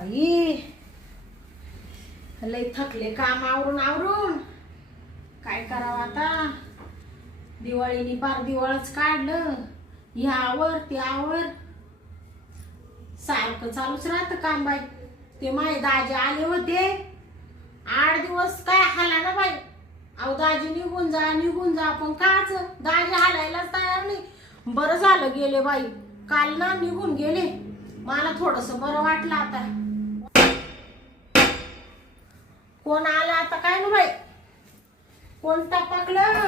बाई. लय थकले काम आवरून आवरून. काय करावं आता? दिवाळीनी पार दिवाळच काढलं. ह्यावर त्यावर. सारखं चालूच राहतं काम बाई. ते माझे दाजी आले होते. आठ दिवस काय हाला ना बाई. अहो दाजी निघून जा निघून जा. पण काच? दाजी हालायलाच तयार नाही. बरं झालं गेले बाई. काल ना निघून गेले. मला थोडस बरं वाटलं आता. कोण आलं आता काय ना बाई? कोण टपकलं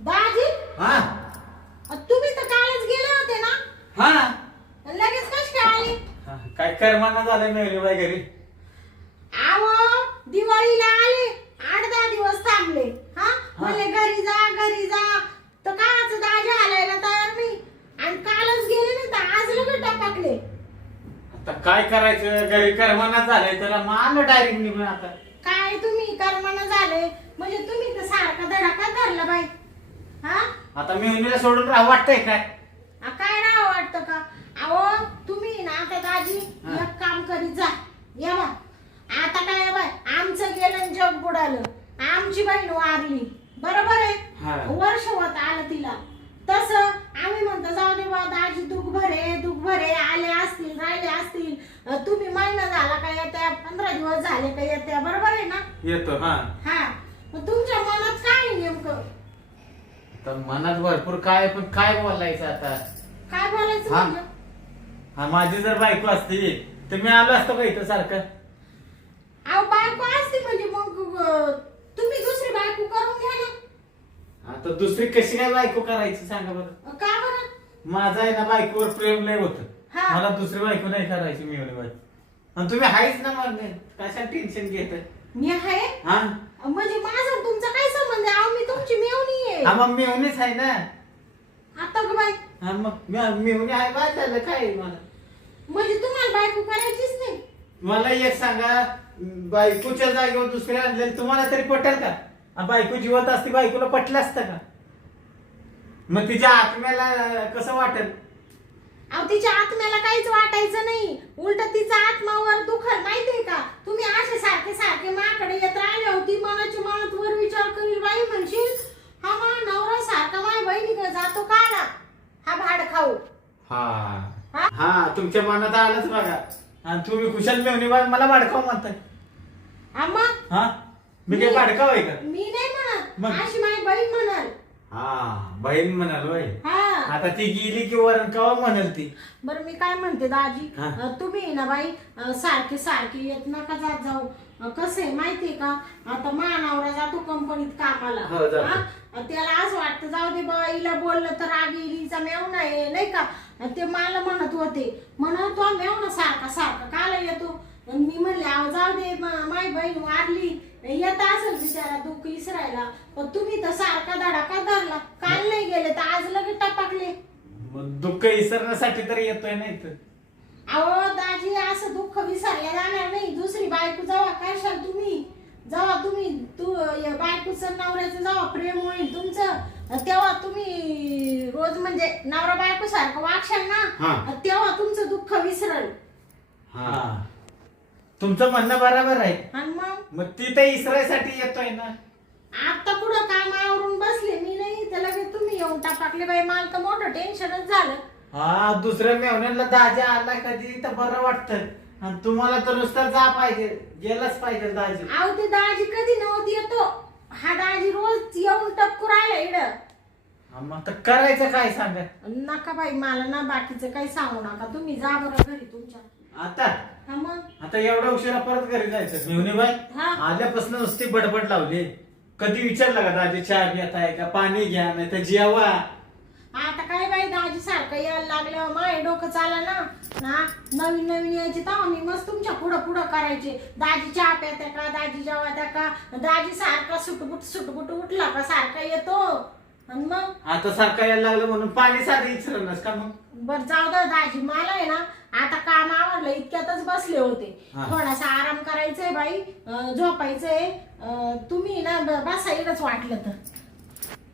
दाजी हा. तुम्ही तर कालच गेले होते ना? हा. लगेच कश काय आले काय करमाना झालं मिळली बाई घरी आव दिवाळीला आले आठ दहा दिवस थांबले हा म्हणले घरी जा घरी जा तर काच दाजी हालायला तयार नाही आणि कालच गेले नाही तर आज लगेच टपकले आता काय करायचं? घरी करमाना झालंय तर मग आलं डायरेक्ट निघून आता. काय तुम्ही कर्मना झाले? म्हणजे तुम्ही तर सारखा धडाका धरला बाई? हा? आता मिळून सोडून राहू वाटतंय काय? आ, काय राव वाटतं का? अहो तुम्ही ना आता दाजी हा. एक काम करीत जा. या बा. आता काय बाय आमचं गेलं आणि जग बुडालं. आमची बहीण वारली. बरोबर हा. आहे वर्ष होत आलं तिला. तस आम्ही म्हणतो जाऊ दे बा दाजी दुःख भरे दुःख भरे आले असतील राहिले असतील अ, तुम्ही महिना झाला का येत्या? पंधरा दिवस झाले का येत्या? बरोबर आहे ना? येतो हा. हा. मग तुमच्या मनात काय आहे नेमकं? तर मनात भरपूर काय पण काय बोलायचं आता? काय बोलायचं हा. म्हणजे? हा माझी जर बायको असती तर मी आलो असतो का इथं सारखं? अहो बायको असते म्हणजे मग अ, तुम्ही दुसरी बायको करून घ्या ना. आता दुसरी कशी काय बायको करायची सांगा बरं. का बरं? माझं आहे ना बायकोवर प्रेम लय होत. हा. मला दुसरी बायको नाही करायची मिळवली बायको आणि तुम्ही आहेच ना मग कशा टेन्शन घेत मी आहे? हा? म्हणजे माझा आणि तुमचा काय संबंध आहे? अहो मी तुमची मेवणी आहे. हा मग मेवणीच आहे ना. आता ग बाई. हा मग मे- मेवणी आहे काय झालं काय आहे मला? म्हणजे तुम्हाला बायको करायचीच नाही. मला एक सांगा बायकोच्या जागेवर दुसऱ्या आणलेलं तुम्हाला तरी पटेल का? आ, बायको जिवंत असती बायकोला पटलं असतं का? मग तिच्या आत्म्याला कसं वाटेल? अहो तिच्या आत्म्याला काहीच वाटायचं नाही. उलट तिचा आत्मावर दुखल माहितीये का? तुम्ही असे सारखे सारखे माझ्याकडे येत राहिले होती मनाची मनात वर विचार करील बाई म्हणशील. हा मा नवरा सारखा माझ्या बहिणीकडे जातो काला. हा भाड खाऊ. हा. हा? हा तुमच्या मनात आलंच बघा. आणि तुम्ही कुशल मेवणी बाई मला भाडकाव म्हणताय. आम्हा हा? मी काय भाडकाव आहे का? मी नाही म्हणत. मग? अशी माझी बहीण म्हणाल. हा बहीण म्हणाल बाई हा. आता ती गेली की वरण कवा म्हणाल ती? बरं मी काय म्हणते दाजी? हा. अं, तुम्ही ना बाई अं, सारखे सारखे येत नका जात जाऊ. कसं आहे माहितीये का? आता मानावरा जातो कंपनीत कामाला. हो, जातो. हा? अं, त्याला असं वाटतं जाऊ दे बा हिला बोललं तर राग येईल हिचा आहे नाही का? अं, ते मला म्हणत होते. म्हणत तो मेवणा सारखा सारखा काला येतो. अन् मी म्हणले अहो जाऊ दे मा- माझी बहीण वारली. येत असेल बिचारा दुःख इसरायला पण तुम्ही तर सारखा धडाका धरला. काल नाही गेले तर आज लगेच टपकले. मग दुःख विसरण्यासाठी तरी येतोय ना इथं अहो दाजी असं दुःख विसरले जाणार नाही. दुसरी बायको जेव्हा करशाल तुम्ही जेव्हा तुम्ही तू या बायकोचं नवऱ्याचं जेव्हा प्रेम होईल तुमचं तेव्हा तुम्ही रोज म्हणजे नवरा बायको सारखं वागशाल हा. ना तेव्हा तुमचं दुःख विसरल. हा. तुमचं म्हणणं बरोबर आहे. आणि मग? मग ती तर इसरायसाठी येतोय ना. आता कुठं काम आवरून बसले? मी नाही. तर लगेच तुम्ही येऊन टाकले बाई. मला तर मोठं टेन्शनच झालं. हा दुसऱ्या मेवण्याला दाजी आला कधी तर बरं वाटतं. आणि तुम्हाला तर नुसतं जा पाहिजे. गेलाच पाहिजे दाजी. अहो ते दाजी कधी नव्हती येतो. हा दाजी रोज येऊन टपकू राहिला इड हा, मग तर करायचं काय सांगा? नका बाई मला ना बाकीचं काही सांगू नका. तुम्ही जा बरं घरी तुमच्या. आता? हा मग? आता एवढ्या उशिरा परत घरी जायचं मेवणी बाई हा. आल्यापासून नुसती बडबड लावली. कधी विचारलं का दाजी चहा घेत आहे का? पाणी घ्या नाही तर जेवा. आता काय बाई दाजी सारखं यायला लागलं माय डोकं चाला ना. ना नवीन नवीन यायचे तेव्हा मी मस्त तुमच्या पुढं पुढं करायचे. दाजी चहा प्यात्या का? दाजी जेवा त्या का? दाजी सारखा सुटबुट सुटबुट उठला का? सारखा येतो. आणि मग? आता सारखं यायला लागलं म्हणून पाणी साधं विचारलंस का मग? बर जाऊ दे दाजी. मला आहे ना आता काम आवडलं इतक्यातच बसले होते. हा. थोडासा आराम करायचंय बाई अं, झोपायचंय. अं, तुम्ही ना ब- बसा इकडंच वाटलं तर.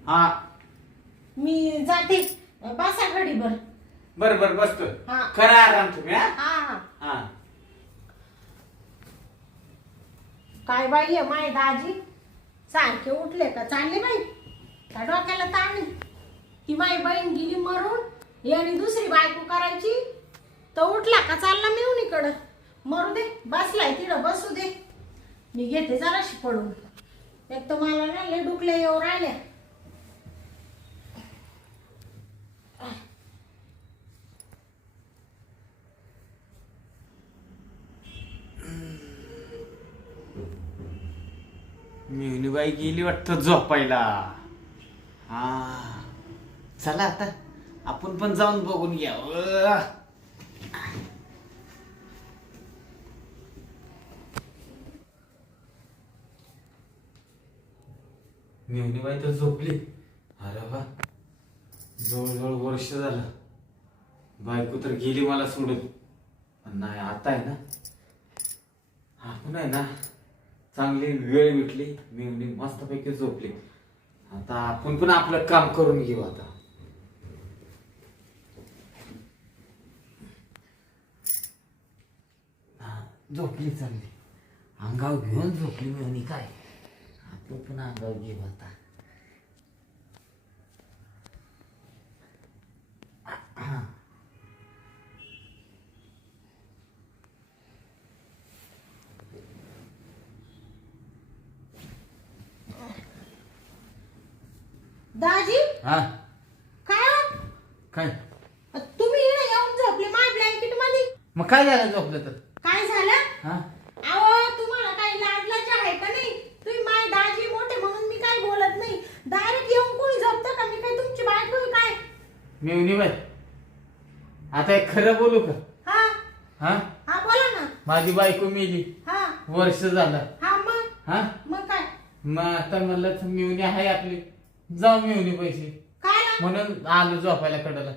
हा. मी जाते. बसा घडीभर बर बर बसतो हा. करा आराम तुम्ही हा? हा हा. हा. काय बाई आहे माय दाजी? सारखे उठले का? चालले बाई. का डोक्याला ताण आहे? ही माई बहीण गेली मरून याने दुसरी बायको करायची. तर उठला का? चालला मेवणीकडं मरू दे बसलाय तिकडं बसू दे. मी घेते जराशी पडून. एक तर मला ना लय डुकले येऊ राहिल्या. मेहुनीबाई गेली वाटतं झोपायला. हा. चला आता. आपण पण जाऊन बघून घ्या. मिवनीबाई तर झोपली. अरे वा. जवळजवळ वर्ष झालं. बायको तर गेली मला सोडून. पण नाही आता आहे ना. आपण आहे ना चांगली वेळ भेटली मी मस्तपैकी झोपली. आता आपण पण आपलं काम करून घेऊ आता. झोपली चांगली. अंगाव घेऊन झोपली मी. म्हणे काय? आपण पण अंगाव घेऊ आता हा. दाजी? हा. काय हो? काय? तुम्ही इकडे येऊन झोपले माय ब्लँकेटमध्ये. मग काय झालं झोपलं तर? काय हा? अहो तुम्हाला काही लाजलाच आहे का नाही? तुम्ही माय दाजी मोठे म्हणून मी काही बोलत नाही? डायरेक्ट येऊन कोणी झोपतं का? मी काय तुमची बायको आहे काय? बाई. आता एक खरं बोलू का? हा? हा? हा बोला ना. माझी बायको मेली. हा. वर्ष झालं. हा मग? हा? मग काय? मग आता म्हणलं तर मिवणी आहे आपली. जाऊ मिवणी पैसे. काय ना म्हणून आलो झोपायला कडला.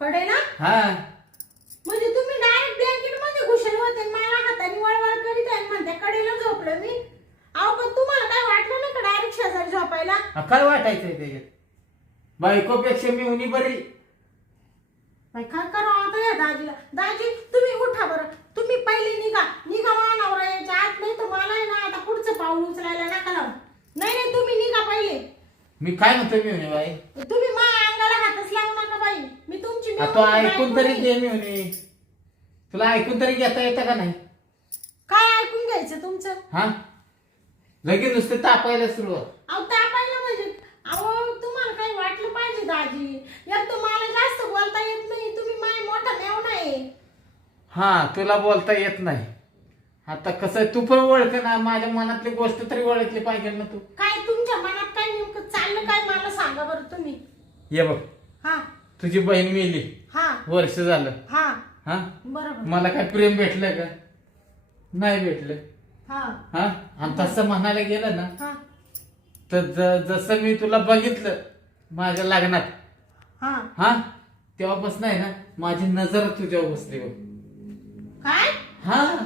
कडे ना हा. म्हणजे तुम्ही डायरेक्ट ब्लँकेटमध्ये घुसल होते आणि मला हाताने वळवळ करीत आहे आणि म्हणते कडेला झोपलं मी. अहो पण तुम्हाला काय वाटलं नाही का डायरेक्ट शेजारी झोपायला? हा, काय वाटायचंय त्याच्यात? बायकोपेक्षा मिवणी बरी. बाई, काय करा आता या दाजीला? दाजी तुम्ही उठा बरं. तुम्ही पहिले निघा. निघा मानावर यायच्या आत नाही तर मला आहे ना आता पुढचं पाऊल उचलायला नका लावू. नाही नाही तुम्ही निघा पहिले. मी काय म्हणतो मिवणी बाई? तुम्ही माझ्या अंगाला हातच लावू नका बाई. मी तुमची ऐकून तरी नाही. घे मिवणी तुला ऐकून तरी घेता येतं का नाही? काय ऐकून घ्यायचं तुमचं? हा? लगेच नुसतं तापायला सुरुवात. अहो तापायला म्हणजे अहो तुम्हाला काही वाटलं पाहिजे दाजी? एक तर मला जास्त बोलता येत नाही. तुम्ही माय मोठा मेवणा आहे. हा तुला बोलता येत नाही. आता कसं आहे, तू पण ओळख ना माझ्या मनातली गोष्ट तरी ओळखली पाहिजे ना तू. काय तुमच्या मनात काय नेमकं चाललं काय मला सांगा बरं तुम्ही. ये बघ. हा. तुझी बहीण मेली. हा. वर्ष झालं. हा. हा? बरोबर. मला काय प्रेम भेटलं का? नाही भेटलं. हा. हा? आणि तसं म्हणायला गेलं ना हा. तर ज- जसं मी तुला बघितलं माझ्या लग्नात हा. हा? तेव्हापासून आहे ना माझी नजर तुझ्यावर बसली बघ. काय? हा.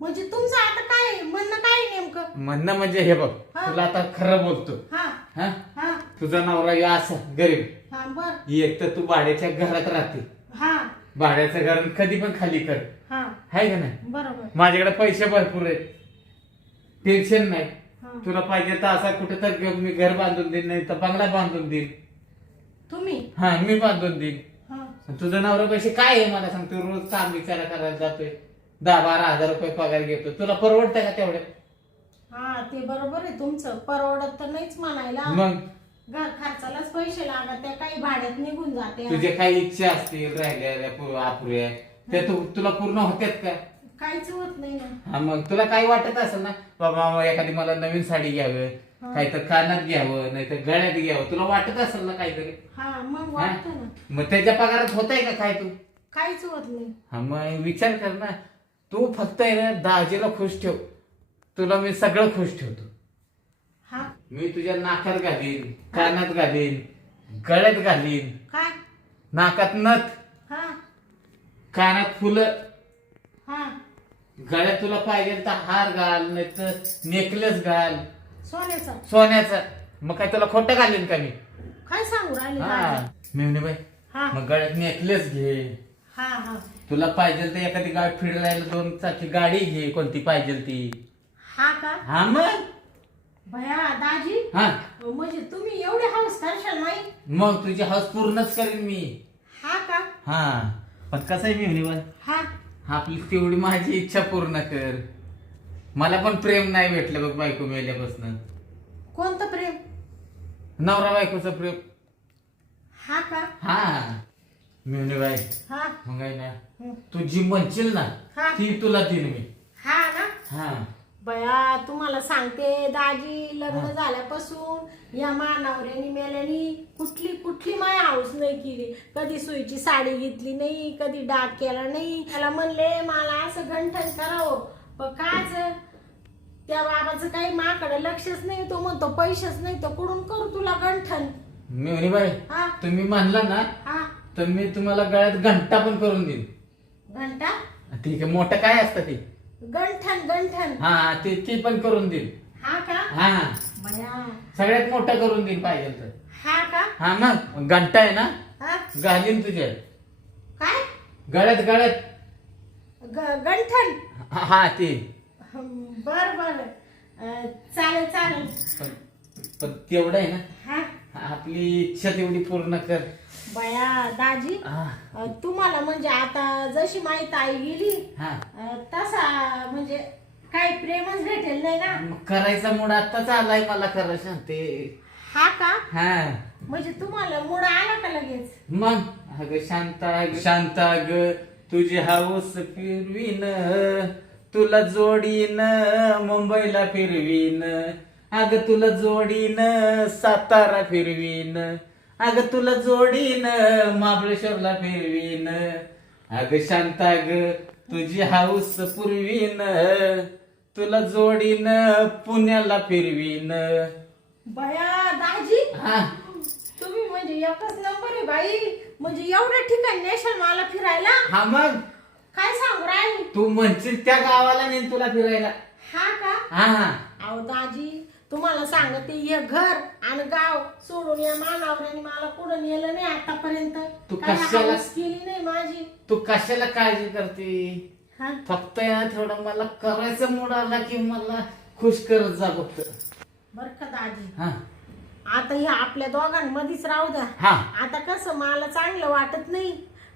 म्हणजे तुमचं आता काय म्हणणं काय आहे नेमकं? म्हणणं म्हणजे हे बघ हा. तुला आता खरं बोलतो. हा. हा? हा. तुझा नवरा या असा गरीब. हा बर. एक तर तू भाड्याच्या घरात राहते. हा. भाड्याचं घर कधी पण खाली कर. हा. हाय का नाही? बरोबर. माझ्याकडे पैसे भरपूर आहेत. टेन्शन नाही. हा. तुला पाहिजे तर असा कुठे तर घेऊन मी घर बांधून देईन नाही तर बंगला बांधून देईन. तुम्ही? हा मी बांधून देईन. हा. तुझं नवरा पैसे काय आहे मला सांगतो रोज काम विचारा करायला जातोय. दहा बारा हजार रुपये पगार घेतो तुला परवडतं का तेवढे? हा ते बरोबर आहे तुमचं. परवडत तर नाहीच म्हणायला. मग? घर खर्चालाच पैसे लागत त्या काही भाड्यात निघून जाते. तुझे काही इच्छा असतील राहिल्या पु- त्या तू तुला पूर्ण होत्यात का काहीच होत नाही ना. हा मग तुला काही वाटत असेल ना बाबा एखादी मला नवीन साडी घ्यावं हा. काहीतर कानात घ्यावं नाहीतर गळ्यात घ्यावं तुला वाटत असेल ना काहीतरी? हा मग वाटतं ना. मग त्याच्या पगारात होत आहे का काय तू? काहीच होत नाही. हा मग विचार कर ना. तू फक्त आहे ना दाजीला खुश ठेव. तुला मी सगळं खुश ठेवतो. हा. मी तुझ्या नाकात घालीन कानात घालीन गळ्यात घालीन. काय? नाकात नथ. कानात फुलं. हा. गळ्यात तुला पाहिजे तर हार घाल नाही तर नेकलेस घाल. सोन्याचा. सोन्याचा. मग काय तुला खोटं घालीन का मी? काय सांगू राहिले हा? मेवणी बाई हा. मग गळ्यात नेकलेस घे. हा हा. तुला पाहिजे तर एखादी गाडी फिरायला दोन चाकी गाडी घे कोणती पाहिजे ती. हा का? हा मग. भया दाजी? हा. म्हणजे तुम्ही एवढे हाऊस करशाल नाही मग तुझी हौस पूर्णच करेन मी. हा का? हा. पण कसं आहे मी बाई? हा. आपली तेवढी माझी इच्छा पूर्ण कर. मला पण प्रेम नाही भेटलं बघ बायको मेल्यापासून. कोणतं प्रेम? नवरा बायकोचं प्रेम. हा का? हा. बाई हा. मग आहे ना हं. तू जी म्हणशील ना हा. ती तुला देईन मी. हा ना? हा. बया तुम्हाला सांगते दाजी लग्न झाल्यापासून या मानावऱ्यानी मेल्यानी कुठली कुठली माय हाऊस नाही केली. कधी सुईची साडी घेतली नाही कधी डाग केला नाही. त्याला म्हणले मला असं गंठन करावं. पण काच त्या बाबाचं काही माकडे लक्षच नाही तो म्हणतो पैसेच नाही तर कुठून करू तुला गंठन? मिळणे बाई हा. तुम्ही म्हणला ना हा. तर मी तुम्हाला गळ्यात घंटा पण करून देईन. घंटा? ठीक आहे मोठं काय असतं ते? गंठन गंठन. हा ते ते पण करून देईन हा का? हा. बया. सगळ्यात मोठं करून देईन पाहिजे तर. हा का? हा मग घंटा आहे ना? हा. घालीन तुझ्या काय? गळ्यात गळ्यात ग- गंठन. हा हा, ते. बर बर. अं, चालेल चालेल. पण पण तेवढं आहे ना. हा. आपली इच्छा तेवढी पूर्ण कर. बया दाजी अं, तुम्हाला म्हणजे आता जशी माहिती आई गेली हा. अं, तसा म्हणजे काही प्रेमच भेटेल नाही ना? मग करायचा मूड आताच आलाय मला करा शांते हा का? हा. म्हणजे तुम्हाला मूड आला का लगेच? मग? अग शांता शांता ग तुझी हाऊस फिरवीन तुला जोडीन मुंबईला फिरवीन. अग तुला जोडीन सातारा फिरवीन. अग तुला जोडीन महाबळेश्वरला फिरवीन. अग शांता ग तुझी हाऊस पुरवीन. तुला जोडीन पुण्याला फिरवीन. बया दाजी. हा. तुम्ही म्हणजे एकच नंबर आहे बाई. म्हणजे एवढ्या ठिकाणी नेशाल मला फिरायला? हा मग? काय सांगू राहिली तू म्हणशील त्या गावाला नेन तुला फिरायला. हा का? हा हा. अहो दाजी तुम्हाला सांगते हे घर आणि गाव सोडून या मानावऱ्याने मला कुठं नेलं नाही आतापर्यंत. तू कशाला- केली नाही माझी? तू कशाला काळजी करते? हा? फक्त या थोडं मला करायचं मूड आला की मला खुश करत जा फक्त. बर का दाजी? हा. आता हे आपल्या दोघांमध्येच राहू द्या. हा. आता कसं मला चांगलं वाटत नाही.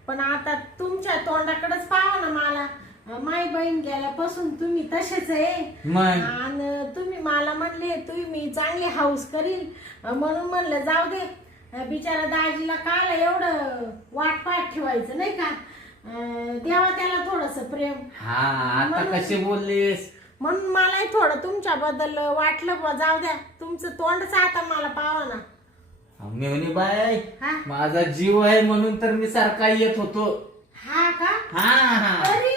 पण आता तुमच्या तोंडाकडेच पाहा ना मला. माई बहीण गेल्यापासून तुम्ही तसेच आहे. मग आणि तुम्ही मला म्हणले तुम्ही मी चांगली हाऊस करील म्हणून म्हणलं जाऊ दे. बिचारा दाजीला काल एवढं वाट पाठ ठेवायचं नाही का? अं, द्यावा त्याला थोडस प्रेम. हा आता कसे बोललीस? म्हणून मलाही थोडं तुमच्याबद्दल वाटलं बुवा जाऊ द्या. तुमचं तोंडच आता मला पावा ना मेवणी बाय हा? माझा जीव आहे म्हणून तर मी सारखा येत होतो. हा का? हा हा. दाजी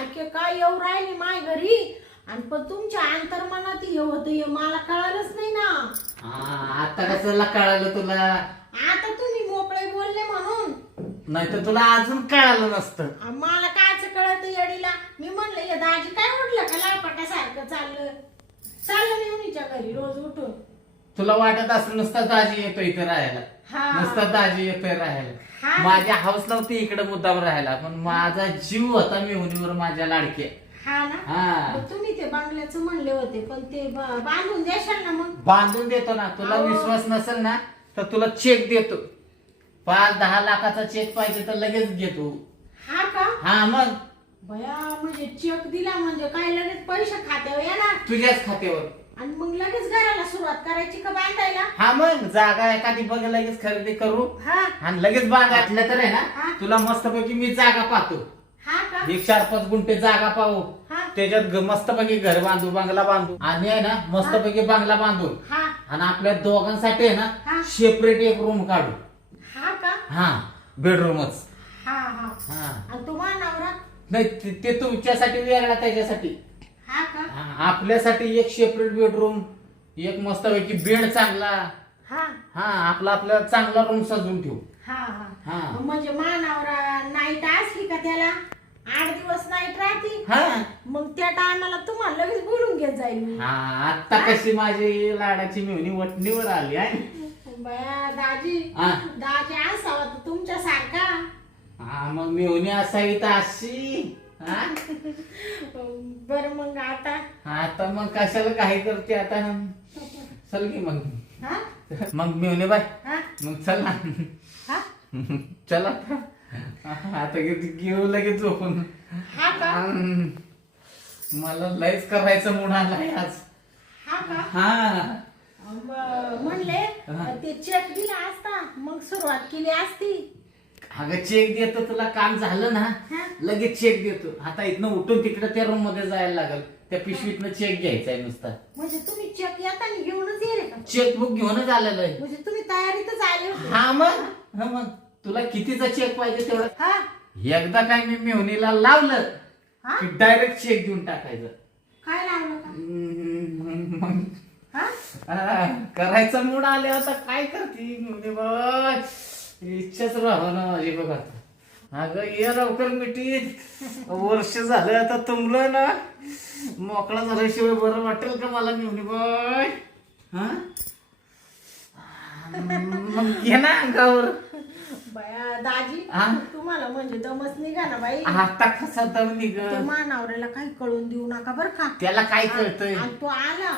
सारखे सारखे का येऊ राहिले माय घरी? आणि पण तुमच्या अंतर्मनात हे होतं हे मला कळालंच नाही ना. हा, आता कसं कळालं तुला? आता तुम्ही मोकळे बोलले म्हणून. नाही तर तुला अजून कळालं नसतं. आ, मला कायच कळत येडीला? मी म्हणलं हे दाजी काय म्हटलं का? लाळपटासारखं चाललं. चाललं नेहमीच्या घरी रोज उठून. तुला वाटत असं नुसता दाजी येतो इथं राहायला. नुसता दाजी येतोय राहायला. माझ्या हाऊस नव्हती इकडे मुद्दाम राहायला. पण माझा जीव होता मेहुनीवर माझ्या लाडके हा ना? हा. मग तुम्ही ते बांगल्याचं म्हणले होते पण ते ब- बांधून देशाल ना मग? बांधून देतो ना. तुला अहो. विश्वास नसेल ना तर तुला चेक देतो. पाच दहा लाखाचा चेक पाहिजे तर लगेच घेतो. हा का? हा मग. बया म्हणजे चेक दिला म्हणजे काय लगेच पैसे खात्यावर येणार? तुझ्याच खात्यावर. आणि मग लगेच घराला सुरुवात करायची का बांधायला? हा मग जागा एखादी बघ लगेच खरेदी करू. हा. आणि लगेच बाग तर आहे हा. ना तुला मस्तपैकी मी जागा पाहतो. हा का? एक चार पाच गुंठे जागा पाहू. हा. त्याच्यात ग- मस्तपैकी घर बांधू बंगला बांधू. आणि आहे ना मस्तपैकी बंगला बांधू हा. आणि आपल्या दोघांसाठी आहे हा. ना सेपरेट एक रूम काढू. हा का? हा बेडरूमच हा हा. हा. आणि तुम्हाला नवरा? नाही ते- ते तुमच्यासाठी वेगळा त्याच्यासाठी. हा का? आपल्यासाठी एक सेपरेट बेडरूम एक मस्तपैकी बेड चांगला. हा. हा आपला आपला चांगला रूम सजवून ठेवू. हा हा. हा. म्हणजे मानावरा नाईट असली का त्याला? आठ दिवस नाईट राहते. हा. मग त्या टायमाला तुम्हाला लगेच बोलून घेत जाईल मी. हा आता कशी माझी लाडाची मेवणी वटणीवर आली आहे बया दाजी. हा. दाजी असावा तर तुमच्या सारखा हा मग मेवणी असावी तर अशी. हा? बर मग आता? आता मग कशाला काही करते आता? चल की मग. हा? मग मेवणे बाय. हा? मग चल ना. हा? चल आता. आता किती घेऊ लगेच झोपून. हा का? मला लयच करायचं मूड आलाय आज. हा का? हा. म्हणले. ते चेक दिला असता. मग सुरुवात केली असती. अगं चेक देतो तुला काम झालं ना हा. लगेच चेक देतो. आता इथनं उठून तिकडे त्या रूममध्ये जायला लागल. त्या पिशवीतनं चेक घ्यायचा आहे नुसता. म्हणजे तुम्ही चेक येताना घेऊनच येले का? चेकबुक घेऊनच आलेलं आहे. म्हणजे तुम्ही तयारीतच आले होते. हा मग हा मग. तुला कितीचा चेक पाहिजे तेवढा? हा. एकदा काय मी मेवणीला लावलं हा? की डायरेक्ट चेक देऊन टाकायचं. काय लावलं का? हम्म, मग हा? हा, करायचा मूड आले आता काय करते मेवणी बाय इच्छाच राहा ना माझी बघ. आता अगं ये लवकर मिठीत वर्ष झालं आता तुंबलं ना. मोकळा झाल्याशिवाय बरं वाटेल का मला मेवणी बाय हा? मग घे ना अंगावर. बया दाजी हा? तुम्हाला म्हणजे दमच निघा ना बाई. आता कसा दम निघ ते मानावऱ्याला काही कळून देऊ नका बर का. त्याला काय कळतंय? आणि तो आला.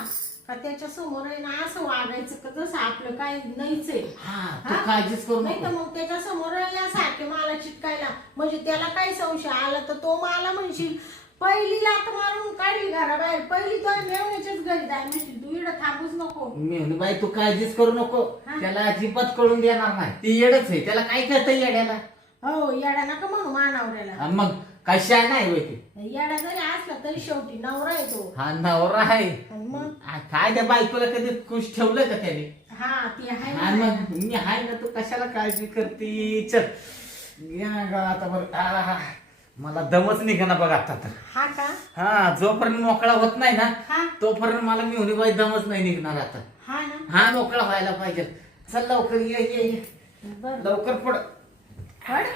का त्याच्यासमोर आहे ना असं वागायचं का जसं आपलं काही नाहीच आहे. हा तू काळजीच करू नाही तर नको. मग त्याच्यासमोर यासारखे मला चिटकायला. म्हणजे त्याला काही संशय आला तर तो मला म्हणशील पहिली लात मारून काढी घराबाहेर. पहिली तो मेवण्याच्याच घरी जाय. म्हणशील तू इकडं थांबूच नको. मेहनी बाई तू काळजीच करू नको. हा. त्याला अजिबात कळून देणार नाही. ती येडच आहे. त्याला काय कळतंय येड्याला? हो येडा नका म्हणू मानावऱ्याला. आणि मग कशा नाही होय ते? येडा जरी असला तरी शेवटी नवरा आहे तो. हा नवरा आहे. आणि मग? काय त्या बायकोला कधी खुश ठेवलं का त्याने? हा ती आहे हा ना. मग मी आहे ना तू कशाला काळजी करते? चल. या ग आता बरं आ, मला दमच निघाना बघ आता तर. हा का? हा जोपर्यंत मोकळा होत नाही ना हा. तोपर्यंत मला मी बाई दमच नाही निघणार आता. हा ना. हा मोकळा व्हायला पाहिजे. चल लवकर ये ये ये. बर. लवकर पड पड.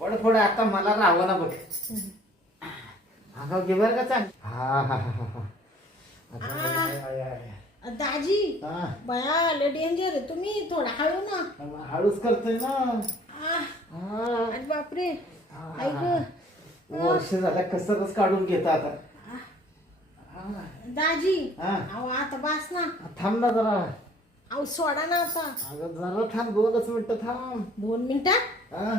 पड पड आता मला राहावं ना बघ घे बरं का चांग हा हा हा हा हा. दाजी हा, बया लय डेंजर आहे. तुम्ही थोडा हळू ना. हळूच करतोय ना. आ, हा. अरे बापरे. ऐक वर्ष झालं कसरच काढून घेता आता. हा. दाजी हा. अहो आता बास ना. थांब ना जरा. अहो सोडा ना आता. अगं जरा थांब दोनच मिनिटं थांब. दोन मिनिटं? हा.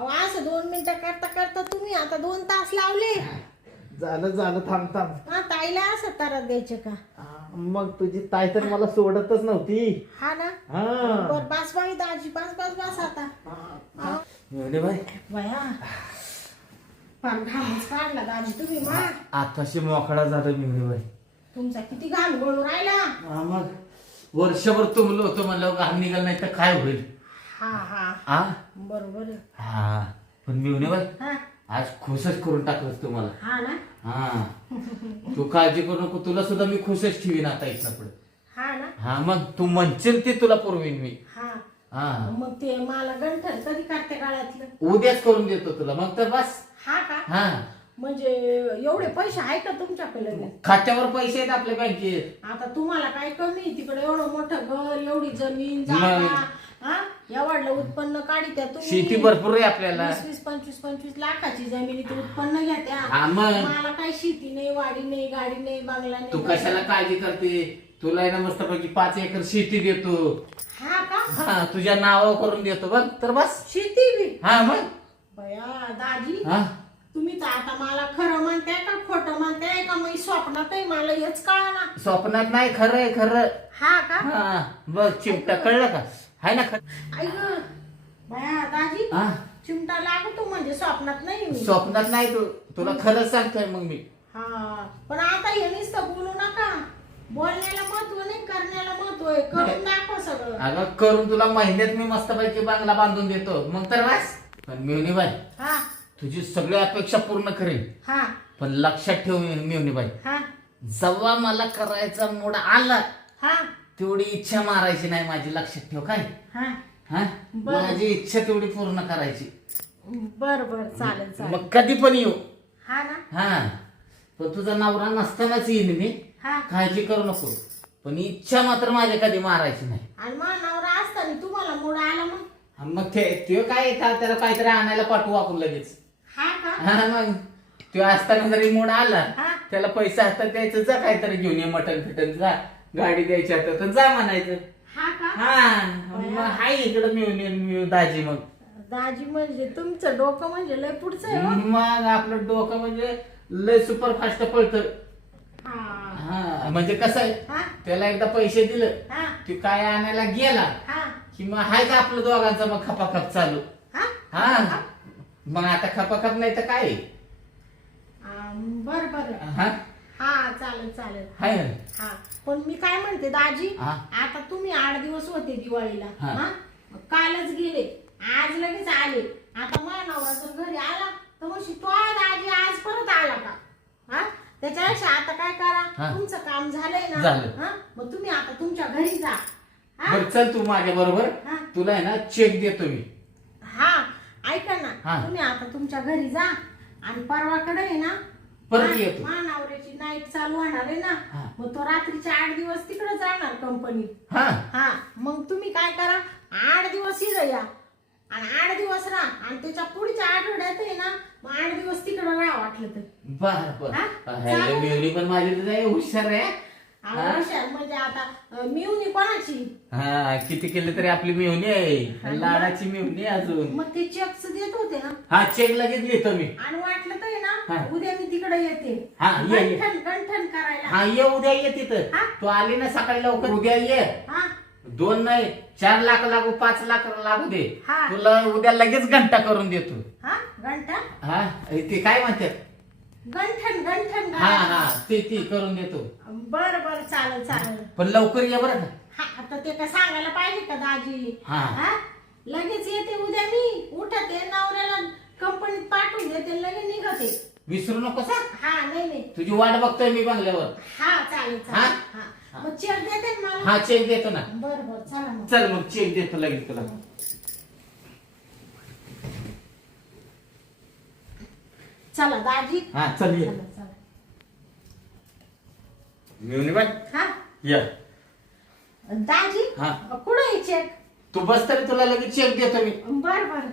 अहो असं दोन मिनिटं करता करता तुम्ही आता दोन तास लावले. झालं झालं थांब थांब. हा ताईला असं तारा द्यायचे का? हा, मग तुझी ताई तर मला सोडतच नव्हती. हा ना? हा. बर बास बाई दाजी बास बास बास आता. अहो, मेवणे बाई. बया फार घामच काढला दाजी तुम्ही मा. आताशी मोकळा झाला मेवणे बाई. तुमचा किती घाम गळून राहिला. हा, मग. वर्षभर तुमलो होतो म्हणलं घाम निघाल नाही तर काय होईल? हा हा. हा बरोबर आहे. हा. पण मेवणे बाई हा. आज खुशच करून टाकलंस तुम्हाला. हा ना? हा. तू काळजी करू नको तुला सुद्धा मी खुशच ठेवीन आता इथं पुढे. हा ना? हा मग तू म्हणशील ते तुला पुरवीन मी. हा. हा. मग ते मला गंठन कधी काढते काळातलं उद्याच करून देतो तुला मग तर बस. हा का? हा. म्हणजे एवढे पैसे आहे का तुमच्याकडे? खात्यावर पैसे आहेत आपल्या बँकेत. आता तुम्हाला काय कमी तिकडे एवढं मोठं घर एवढी जमीन. जागा हा? एवढलं उत्पन्न काढत्या तुम्ही. शेती भरपूर आहे आपल्याला. वीस वीस पंचवीस पंचवीस लाखाची जमिनीत उत्पन्न घेत्या हा मग. मला काय शेती नाही वाडी नाही गाडी नाही बांगला तू नाही कशाला काळजी करते? तुला आहे ना मस्तपैकी पाच एकर शेती देतो. हा का? हा तुझ्या नावावर करून देतो. बघ तर बस. शेती बी? हा मग. बया दाजी. हा. तुम्ही तर आता मला खरं म्हणताय का खोटं म्हणताय? का मी स्वप्नात आहे? मला हेच कळा ना स्वप्नात नाही खरं आहे खरं. हा का? हा बघ चिमटा कळलं का? हाय ना खरं. ऐक बया दाजी हा? चिमटा लागतो म्हणजे स्वप्नात नाही मी. स्वप्नात नाही तू. तुला खरंच सांगतोय मग मी. हा पण आता हे नुसतं बोलू नका. बोलण्याला महत्त्व नाही करण्याला महत्त्व आहे. करून दाखव सगळं. अगं करून तुला महिन्यात मी मस्तपैकी बांगला बांधून देतो. मग तर बस. पण मिवनीबाई हा. तुझी सगळी अपेक्षा पूर्ण करेन हा. पण लक्षात ठेव मिवनीबाई हा. जेव्हा मला करायचा मूड आला हा. तेवढी इच्छा मारायची नाही माझी. लक्षात ठेव काय? हा. हा? बरं. माझी इच्छा तेवढी पूर्ण करायची. बर बर. चालेल चालेल. मग कधी पण येऊ. हा ना. हा. पण तुझा नवरा नसतानाच येईन मी. हा. काळजी करू नको. पण इच्छा मात्र माझ्या कधी मारायची नाही. आणि मग नवरा आणि मग? ते ते काय त्याला काहीतरी आणायला पाठवू आपण लगेच. हा का? हा मग. तो असताना जरी मोड आला हा. त्याला पैसा हातात द्यायचं जा काहीतरी घेऊन ये मटन फिटन जा. गाडी द्यायची आता तर जा म्हणायचं. हा का? हा मग हाय इकडं मिळून येईन मिळून दाजी मग. दाजी म्हणजे तुमचं डोकं म्हणजे लय पुढचं आहे हो. मग आपलं डोकं म्हणजे लय सुपर फास्ट पळतं. हा. हा म्हणजे कसं आहे हा. त्याला एकदा पैसे दिलं हा. की काय आणायला गेला हा. की मग हाय का आपलं दोघांचं मग खपाखप चालू. हा. हा? मग आता खपाखप नाही तर काय? बर बर. हा? हा चालेल चालेल. हाय हा पण मी काय म्हणते दाजी हा. आता तुम्ही आठ दिवस होते दिवाळीला हा. हा? मग कालच गेले आज लगेच आले. आता माझ्या नवरा जर घरी आला तर म्हणशी तो दाजी आज परत आला का? हा? त्याच्यापेक्षा आता काय हा. करा तुमचं काम झालंय ना? झालं. हा? मग तुम्ही आता तुमच्या घरी जा. हा? बर चल तू माझ्या बरोबर. हा. तुला आहे ना चेक देतो मी. हा. तुम्ही आता तुमच्या घरी जा आणि परवाकडे आहे ना. परत मा- येतो. मानावऱ्याची नाईट चालू होणार आहे ना. मग तो रात्रीचे आठ दिवस तिकडे जाणार कंपनीत हा. हा. मग तुम्ही काय करा आठ दिवस इथं या. आणि आठ दिवस राहा. आणि त्याच्या पुढच्या आठवड्यात आहे ना मग आठ दिवस तिकडं राहा वाटलं तर. बर बर. हा? मेवणी पण माझी तर लय हुशार आहे. म्हणजे आता मिळून कोणाची? हा किती केलं तरी आपली मेवणी आहे. लाडाची आहे अजून. मग ते चेक्स देत होते ना? हा चेक लगेच लिहितो मी. आणि वाटलं तर. ना उद्या मी तिकडे येते. हा, ये, ये. गंठन गंठन करायला. हा ये उद्या ये तिथं? तू आली ना सकाळी लवकर उद्या ये. दोन नाही चार लाख लागू पाच लाख लागू दे. हा. तुला उद्या लगेच घंटा करून देतो. हा? घंटा? हा ते काय म्हणतात? गंठन गंठन हा हा ते ती करून देतो. बर बर चालेल चालेल. पण लवकर ये बरं का? हा आता ते काय सांगायला पाहिजे का दाजी? हा. हा? लगेच येते उद्या मी. उठते नवऱ्याला कंपनीत पाठवून देते लगेच निघते. विसरू नको सा हा नाही नाही. तुझी वाट बघतोय मी बंगल्यावर. हा चालेल हा? चालेल. हा? मग चेक देते ना मला? हा चेक देतो ना. बर बर. चला मग. चल मग चेक देतो लगेच तुला. चला दाजी. हा चल ये. चला चला. मिळून बाय हा? ये. दाजी हा. कुठे आहे चेक तू बस तरी तुला लगेच चेक देतो मी. बर बर.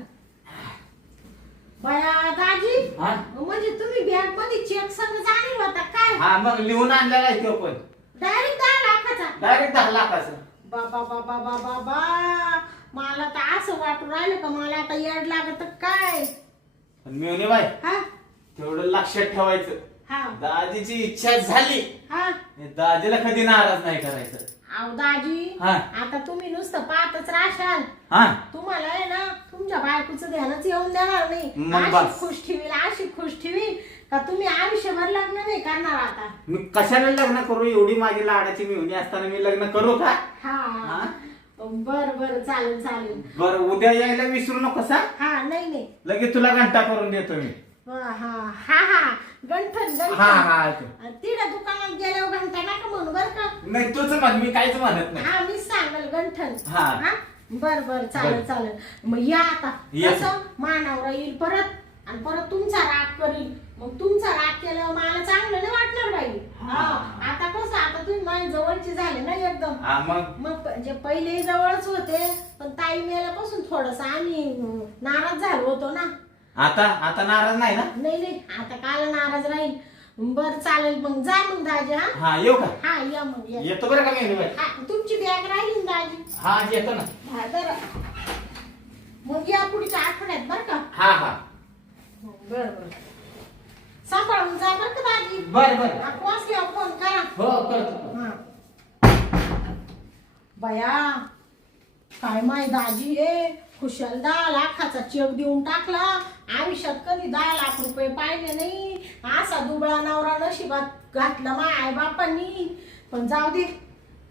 बया दाजी हा? म्हणजे तुम्ही बँकमध्ये चेक संग जाणील होता काय? हा मग लिहून आणलेला आहे तो पण. डायरेक्ट दहा लाखाचा. डायरेक्ट दहा लाखाचा. बाबा बाबा बाबा बा मला तर असं वाटून राहिलं का मला आता येड लागत काय? मिळून बाय हा? तेवढं लक्षात ठेवायचं. हा. दाजीची इच्छा झाली. हा. दाजीला कधी नाराज नाही करायचं. अहो दाजी हा. आता तुम्ही नुसतं पाहतच राशाल हा. तुम्हाला आहे ना तुमच्या बायकोचं ध्यानच येऊन देणार नाही. मग अशी. खुश ठेवील अशी खुश ठेवील. का तुम्ही आयुष्यभर लग्न नाही करणार आता? मी कशाला लग्न करू? एवढी माझी लाडाची मिळून असताना मी लग्न करू का? हा. हा? बर बर. चालेल चालेल. बरं उद्या यायला विसरू नको सा हा नाही नाही. लगेच तुला घंटा करून देतो मी. हा हा. हा हा. गंठन हा गंठन हा तिकडे दुकानात गेल्यावर घंटा नका म्हणू बर का? नाही तूच म्हण. मी काहीच म्हणत नाही. हा मी सांगल गंठन. हा. बर बर. चालेल बर. चालेल. मग या आता. या. कसं? मानावर येईल परत. आणि परत तुमचा राग करील. मग तुमचा राग केल्यावर मला चांगलं नाही वाटणार बाई. हा. आता कसं? आता तुम्ही माझ्या जवळचे झाले ना एकदम. हा मग? मग प- जे पहिले जवळच होते पण ताई मेल्यापासून थोडस आम्ही अं, नाराज झालो होतो ना. आता आता नाराज नाही ना? नाही नाही आता काल नाराज राहील बर चालेल मग जा मग दाजी हा? हा येऊ का? हा या मग या. येतो बरं का बाई हा, तुमची बॅग राहील ना दाजी? हा येतो ना. हा तर मग या पुढच्या आठवड्यात बर का? हा हा. बर बर. सांभाळून जा बर का दाजी? बर बर. हा, पोहोचल्यावर फोन करा. हो करतो हा. बया काय माय दाजी हे खुशाल दहा लाखाचा चेक देऊन टाकला. आयुष्यात कधी दहा लाख रुपये पाहिले नाही. असा दुबळा नवरा नशिबात घातला माय आई बापांनी पण जाऊ दे.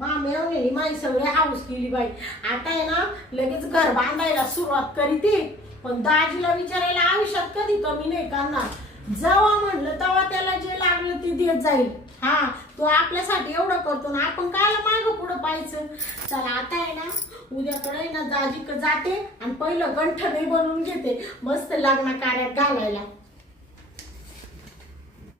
मा मेवणी माई सगळी हाऊस केली बाई. आता आहे ना लगेच घर बांधायला सुरुवात करीते. पण दाजीला विचारायला आयुष्यात कधी कमी नाही करणार. जेव्हा म्हणलं तेव्हा त्याला जे लागलं ते देत जाईल. हा तो आपल्यासाठी एवढं करतो ना आपण कायला माग पुढं पाहायचं? चला आता आहे ना उद्याकडे ना दाजी जाते आणि पहिलं गंठनही बनवून घेते मस्त लग्न कार्यात घालायला.